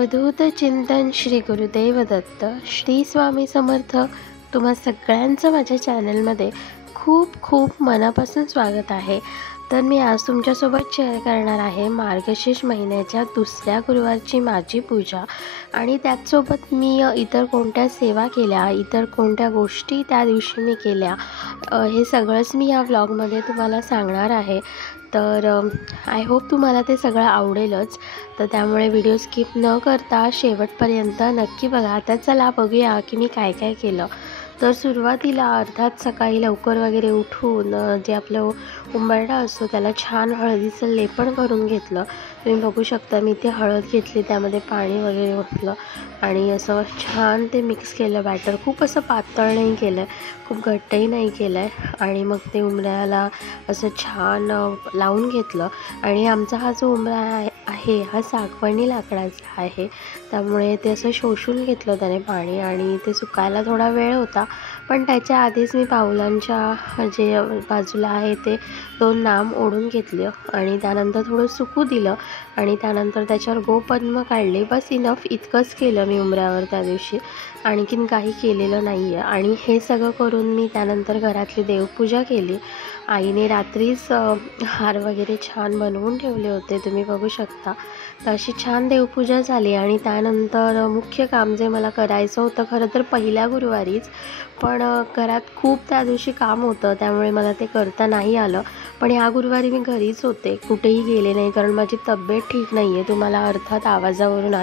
अवधूत चिंतन श्री गुरुदेव दत्त श्री स्वामी समर्थ। तुम्हा सगळ्यांचं माझ्या चॅनलमध्ये खूप खूप मनापासून स्वागत आहे। तर मी आज तुमच्यासोबत शेअर करणार आहे मार्गशीर्ष महिन्याच्या दुसऱ्या गुरुवारची माझी पूजा आणि त्याचसोबत मी इतर कोणत्या सेवा केल्या, इतर कोणत्या गोष्टी त्या दिवशी मी केल्या, हे सगळंच मी या व्लॉगमध्ये तुम्हाला सांगणार आहे। तर आय होप तुम्हाला ते सगळं आवडेलच। तर त्यामुळे व्हिडिओ स्किप न करता शेवटपर्यंत नक्की बघा। आता चला बघूया की मी काय काय केलं। तर सुरुवातीला अर्थात सकाळी लवकर वगैरे उठून जे आपलं उंबरठा असतो त्याला छान हळदीचं लेपन करून घेतलं। तुम्ही बघू शकता मी ते हळद घेतली, त्यामध्ये पाणी वगैरे ओतलं आणि असं छान ते मिक्स केलं बॅटर। खूप असं पातळ नाही केलं आहे, खूप घट्टही नाही केलं आहे आणि मग ते उंबऱ्याला असं छान लावून घेतलं। आणि आमचा हा जो उंबरा आहे हा सागवानी लाकडाचा आहे, त्यामुळे ते असं शोषून घेतलं त्याने पाणी आणि ते सुकायला थोडा वेळ होता। पण त्याच्या आधीच मी पाऊलांच्या जे बाजूला आहे ते 2 नाम ओढून घेतले आणि त्यानंतर थोडं सुकू दिलं आणि त्यानंतर त्याच्यावर गोपद्म काढले। बस इनफ इतकंच केलं मी उंबऱ्यावर त्या दिवशी, आणखीन काही केलेलं नाही आहे। आणि हे सगळं करून मी त्यानंतर घरातली देवपूजा केली। आईने रात्रीच हार वगैरे छान बनवून ठेवले होते, तुम्ही बघू शकता। तर अशी छान देवपूजा झाली आणि त्यानंतर मुख्य काम जे मला करायचं होतं, खरं तर पहिल्या गुरुवारीच, पण घरात खूप त्या दिवशी काम होतं त्यामुळे मला ते करता नाही आलं। पण ह्या गुरुवारी मी घरीच होते, कुठेही गेले नाही, कारण माझी तब्येत ठीक नाही आहे। तुम्हाला अर्थात आवाजावरून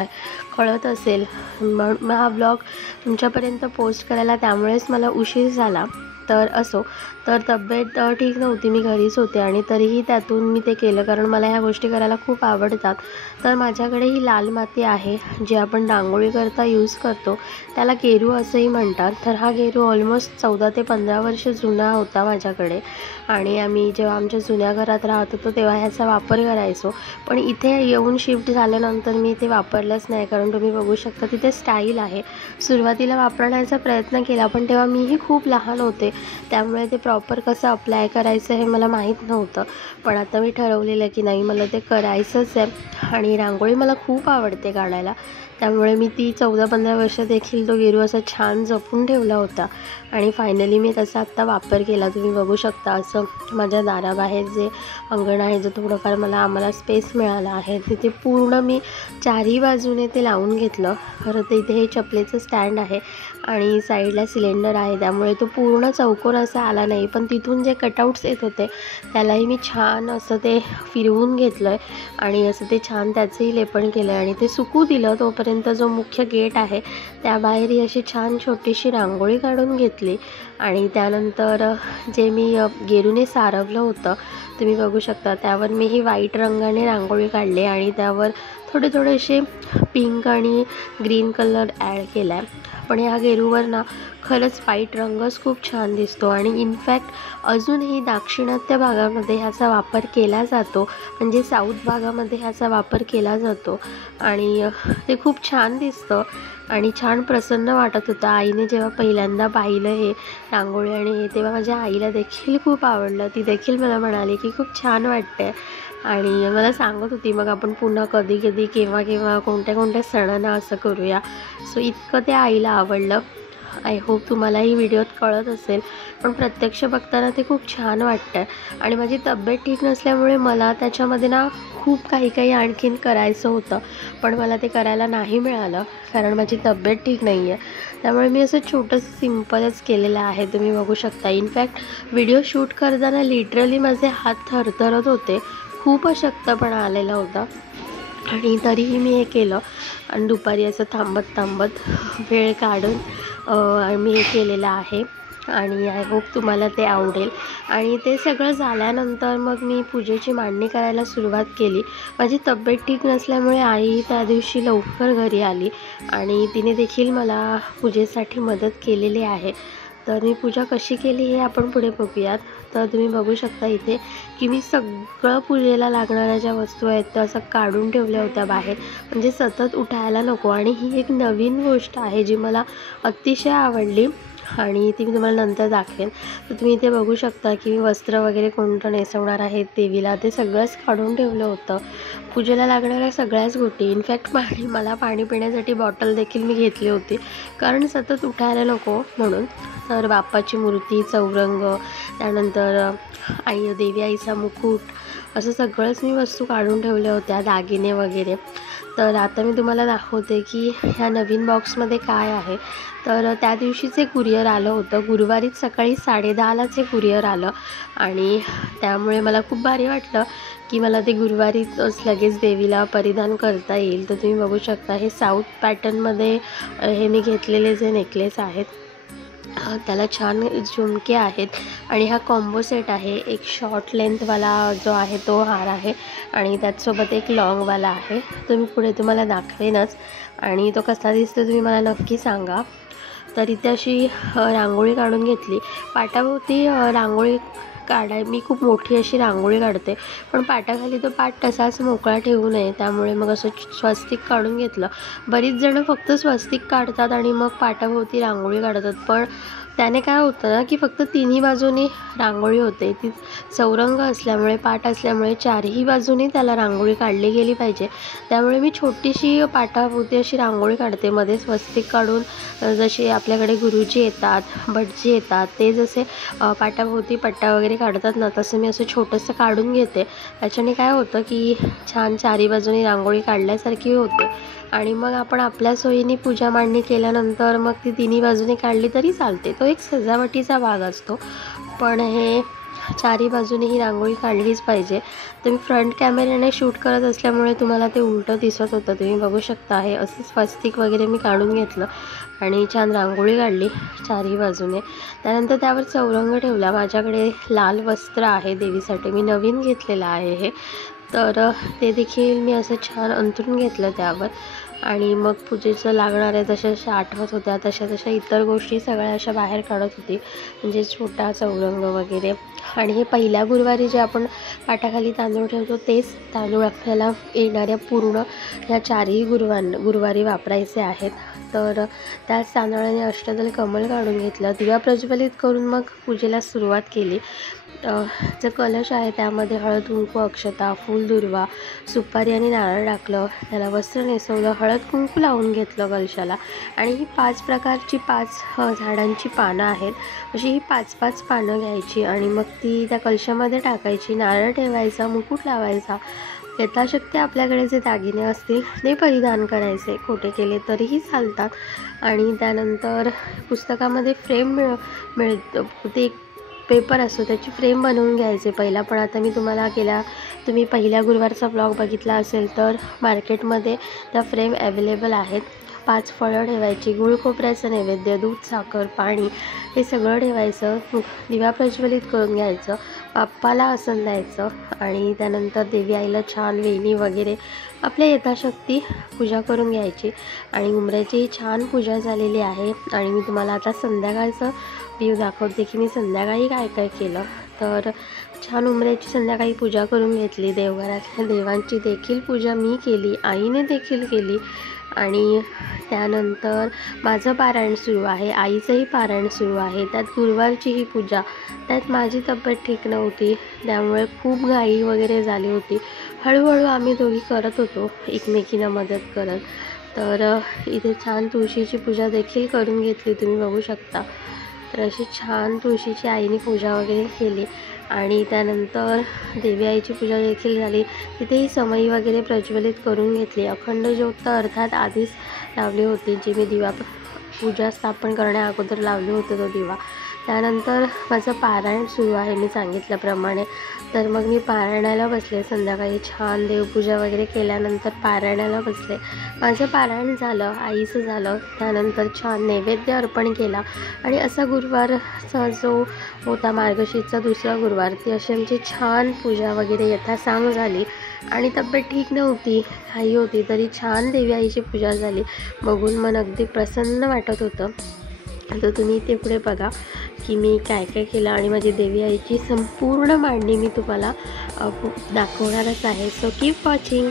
कळत असेल। मग हा ब्लॉग तुमच्यापर्यंत पोस्ट करायला त्यामुळेच मला उशीर झाला। तर असो, तर तब्येत ठीक नव्हती, मी घरीच होते आणि तरीही त्यातून मी ते केलं, कारण मला ह्या गोष्टी करायला खूप आवडतात। तर माझ्याकडे ही लाल माती आहे जी आपण रांगोळी करता यूज करतो, त्याला गेरू असंही म्हणतात। तर हा गेरू ऑलमोस्ट 14 ते 15 वर्ष जुना होता माझ्याकडे आणि आम्ही जेव्हा आमच्या जुन्या घरात राहत होतो तेव्हा ह्याचा वापर करायचो। पण इथे येऊन शिफ्ट झाल्यानंतर मी ते वापरलंच नाही, कारण तुम्ही बघू शकता तिथे स्टाईल आहे। सुरुवातीला वापरण्याचा प्रयत्न केला पण तेव्हा मीही खूप लहान होते, त्यामुळे ते प्रॉपर कसं अप्लाय करायचं हे मला माहीत नव्हतं। पण आता मी ठरवलेलं की नाही, मला ते करायचंच आहे आणि रांगोळी मला खूप आवडते काढायला, त्यामुळे मी ती 14-15 वर्ष देखील तो गेरू असा छान जपून ठेवला होता आणि फायनली मी त्याचा आत्ता वापर केला। तुम्ही बघू शकता असं माझ्या दाराबाहेर जे अंगण आहे, जो थोडंफार आम्हाला स्पेस मिळाला आहे, तिथे पूर्ण मी चारही बाजूने ते लावून घेतलं। खरं तर इथे हे चपलेचं स्टँड आहे आणि साईडला सिलेंडर आहे, त्यामुळे तो पूर्ण चौकोन असा आला नाही, पण तिथून जे कटआउट्स येत होते त्यालाही मी छान असं ते फिरवून घेतलं आहे आणि असं ते छान त्याचंही लेपन केलं आहे आणि ते सुकू दिलं। तोपर्यंत जो मुख्य गेट आहे त्याबाहेरही अशी छान छोटीशी रांगोळी काढून घेतली आणि त्यानंतर जे मी गेरूने सारवलं होतं, तुम्ही बघू शकता, त्यावर मी ही व्हाईट रंगाने रांगोळी काढली आणि त्यावर थोडेसे पिंक आणि ग्रीन कलर ॲड केला आहे। पण ह्या गेरूवर खरंच व्हाईट रंगच खूप छान दिसतो आणि इनफॅक्ट अजूनही दाक्षिणात्य भागामध्ये ह्याचा वापर केला जातो, म्हणजे साऊथ भागामध्ये ह्याचा वापर केला जातो आणि ते खूप छान दिसतं आणि छान प्रसन्न वाटत होतं। आईने जेव्हा पहिल्यांदा पाहिलं हे रांगोळी आणि हे, तेव्हा माझ्या आईला देखील खूप आवडलं। ती देखील मला म्हणाली की खूप छान वाटतंय आणि मला सांगत होती मग आपण पुन्हा कधी कधी केव्हा कोणत्या सणांना असं करूया। सो इतकं ते आईला आवडलं। आय होप तुम्हालाही व्हिडिओत कळत असेल, पण प्रत्यक्ष बघताना ते खूप छान वाटतं आहे। आणि माझी तब्येत ठीक नसल्यामुळे मला त्याच्यामध्ये खूप काही आणखीन करायचं होतं, पण मला ते करायला नाही मिळालं, कारण माझी तब्येत ठीक नाही आहे। त्यामुळे मी असं छोटंसं सिम्पलच केलेलं आहे, तुम्ही बघू शकता। इनफॅक्ट व्हिडिओ शूट करताना लिटरली माझे हात थरथरत होते, खूप अशक्तपणा आलेला होता आणि तरीही मी हे केलं आणि दुपारी असं थांबत वेळ काढून मी हे केलेलं आहे आणि आय होप तुम्हाला ते आवडेल। आणि ते सगळं झाल्यानंतर मग मी पूजेची मांडणी करायला सुरुवात केली। माझी तब्येत ठीक नसल्यामुळे आई त्या दिवशी लवकर घरी आली आणि तिने देखील मला पूजेसाठी मदत केलेली आहे। तर मी पूजा कशी केली हे आपण पुढे बघूयात। तर तुम्ही बघू शकता इथे की मी सगळं पूजेला लागणाऱ्या ज्या वस्तू आहेत त्या असं काढून ठेवल्या होत्या बाहेर, म्हणजे सतत उठायला नको। आणि ही एक नवीन गोष्ट आहे जी मला अतिशय आवडली आणि ती मी तुम्हाला नंतर दाखवेन. तर तुम्ही इथे बघू शकता की मी वस्त्र वगैरे कोणतं नेसवणार आहे देवीला ते सगळंच काढून ठेवलं होतं. पूजेला लागणाऱ्या सगळ्याच गोष्टी, इनफॅक्ट मला पाणी पिण्यासाठी बॉटल देखील मी घेतली होती, कारण सतत उठायला नको म्हणून. तर बाप्पाची मूर्ती, चौरंग, त्यानंतर देवी आईचा मुकुट, असं सगळंच मी वस्तू काढून ठेवल्या होत्या, दागिने वगैरे. तर आता मी तुम्हाला दाखवते की ह्या नवीन बॉक्समध्ये काय आहे. तर त्या दिवशीचे कुरिअर आलं होतं, गुरुवारीच सकाळी 10:30लाच हे कुरिअर आलं आणि त्यामुळे मला खूप भारी वाटलं की मला ते गुरुवारीच लगेच देवीला परिधान करता येईल. तर तुम्ही बघू शकता हे साऊथ पॅटर्नमध्ये हे मी घेतलेले जे नेकलेस आहेत, त्याला छान झुमके आहेत आणि हा कॉम्बो सेट आहे. एक शॉर्ट लेंथवाला जो आहे तो हार आहे आणि त्याचसोबत एक लॉंगवाला आहे. तो मी पुढे तुम्हाला दाखवेनच आणि तो कसा दिसतो तुम्ही मला नक्की सांगा. तर इथे अशी रांगोळी काढून घेतली. पाटाभोवती रांगोळी मी खूप मोठी अशी रांगोळी काढते, पण पाटाखाली तो पाट तसाच मोकळा ठेवू नये, त्यामुळे मग असं स्वस्तिक काढून घेतलं. बरीच जणं फक्त स्वस्तिक काढतात आणि मग पाटाभोवती रांगोळी काढतात, पण त्याने काय होतं ना की फक्त तिन्ही बाजूनी रांगोळी होते. ती चौरंग असल्यामुळे, पाट असल्यामुळे चारही बाजूनी त्याला रांगोळी काढली गेली पाहिजे. त्यामुळे मी छोटीशी पाटाभोवती अशी रांगोळी काढते, मध्ये स्वस्तिक काढून. जसे आपल्याकडे गुरुजी येतात, भटजी येतात, ते जसे पाटाभोवती पट्टा वगैरे काढतात ना, तसं मी असं छोटंसं काढून घेते. त्याच्याने काय होतं की छान चारी बाजूनी रांगोळी काढल्यासारखी होते आणि मग आपण आपल्या सोयीने पूजा मांडणी केल्यानंतर मग ती तिन्ही बाजूने काढली तरी चालते. तो एक सजावटीचा भाग असतो, पण हे चारी बाजूने ही रांगोळी काढलीच पाहिजे. तुम्ही फ्रंट कॅमेऱ्याने शूट करत असल्यामुळे तुम्हाला ते उलटं दिसत होतं. तुम्ही बघू शकता हे असं स्वस्तिक वगैरे मी काढून घेतलं आणि छान रांगोळी काढली चारही बाजूने. त्यानंतर त्यावर चौरंग ठेवला. माझ्याकडे लाल वस्त्र आहे देवीसाठी, मी नवीन घेतलेलं आहे हे. तर ते देखील मी असं छान अंथरून घेतलं त्यावर आणि मग पूजेचं लागणाऱ्या जशा आठवत होत्या तशा इतर गोष्टी सगळ्या अशा बाहेर काढत होती, म्हणजे छोटा चौरंग वगैरे. आणि हे पहिल्या गुरुवारी जे आपण पाटाखाली तांदूळ ठेवतो तेच तांदूळ आपल्याला येणाऱ्या पूर्ण ह्या चारही गुरुवारी वापरायचे आहेत. तर त्याच तांदळाने अष्टदल कमल काढून घेतलं, दिवा प्रज्वलित करून मग पूजेला सुरुवात केली. जो कलश आहे त्यामध्ये हळद, कुंकू, अक्षता, फूल, दुर्वा, सुपारी आणि नारळ टाकलं. त्याला वस्त्र नेसवलं, हळद कुंकू लावून घेतलं कलशाला. आणि ही 5 प्रकारची 5 झाडांची पानं आहेत. अशी ही 5-5 पानं घ्यायची आणि मग ती त्या कलशामध्ये टाकायची. नारळ ठेवायचा, मुकुट लावायचा. यथाशक्ती आपल्याकडे जे दागिने असतील ते परिधान करायचे, खोटे केले तरीही चालतात. आणि त्यानंतर पुस्तकामध्ये फ्रेम मिळतं, ते पेपर असतो त्याची फ्रेम बनवून घ्यायचे पहिला. पण आता मी तुम्ही पहिल्या गुरुवारचा ब्लॉग बघितला असेल तर मार्केटमध्ये त्या फ्रेम अवेलेबल आहेत. 5 फळं ठेवायची, गुळ खोबऱ्याचं नैवेद्य, दूध, साखर, पाणी हे सगळं ठेवायचं. दिवा प्रज्वलित करून घ्यायचं, बाप्पाला आसन द्यायचं आणि त्यानंतर देवी आईला छान वेणी वगैरे आपल्या यथाशक्ती पूजा करून घ्यायची. आणि उंबऱ्याची छान पूजा झालेली आहे आणि मी तुम्हाला आता संध्याकाळचं व्ह्यू दाखवते की मी संध्याकाळी काय काय केलं. तर छान उंबऱ्याची संध्याकाळी पूजा करून घेतली. देवघरातल्या देवांची देखील पूजा मी केली, आईने देखील केली. आणि त्यानंतर माझं पारायण सुरू आहे, आईचंही पारायण सुरू आहे. त्यात गुरुवारची ही पूजा, त्यात माझी तब्येत ठीक नव्हती, त्यामुळे खूप घाई वगैरे झाली होती. हळूहळू आम्ही दोघी करत होतो एकमेकींना मदत करत. तर इथे छान तुळशीची पूजा देखील करून घेतली, तुम्ही बघू शकता. तर अशी छान तुळशीची आईने पूजा वगैरे केली आणि त्यानंतर देवी आईची पूजा देखील झाली. तिथेही समई वगैरे प्रज्वलित करून घेतली. अखंड ज्योत तर अर्थात आधीच लावली होती, जी मी दिवा पूजा स्थापन करण्या अगोदर लावली होते तो दिवा. त्यानंतर माझं पारायण सुरू आहे मी सांगितल्याप्रमाणे. तर मग मी पारायणाला बसले. संध्याकाळी छान देवपूजा वगैरे केल्यानंतर पारायणाला बसले. माझं पारायण झालं, आईचं झालं. त्यानंतर छान नैवेद्य अर्पण केला आणि असा गुरुवारचा जो होता मार्गशीर्षचा दुसरा गुरुवार, ती अशी आमची छान पूजा वगैरे यथासांग झाली. आणि तब्येत ठीक नव्हती, घाई होती, तरी छान देवी आईची पूजा झाली. बघून मन अगदी प्रसन्न वाटत होतं. तर तुम्ही ते पुढे बघा की मी काय काय केलं आणि माझी देवी आईची संपूर्ण मांडणी मी तुम्हाला दाखवणारच आहे. So keep watching.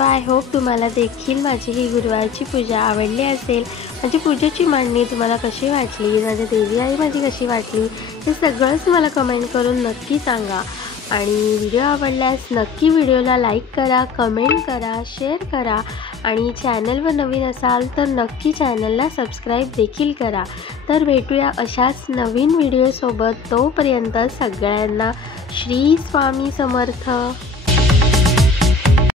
I hope तुम्हाला देखील माझी ही गुरुवारची पूजा आवडली असेल। माझी पूजेची मांडणी तुम्हाला कशी वाटली, माझी देवी आई माझी कशी वाटली, हे सगळंच मला कमेंट करून नक्की सांगा। आणि व्हिडिओ आवडल्यास नक्की व्हिडिओला लाईक करा, कमेंट करा, शेअर करा आणि चॅनलवर नवीन असाल तर नक्की चॅनलला सबस्क्राईब देखील करा। तर भेटूया अशाच नवीन व्हिडिओसोबत। तोपर्यंत सगळ्यांना श्री स्वामी समर्थ।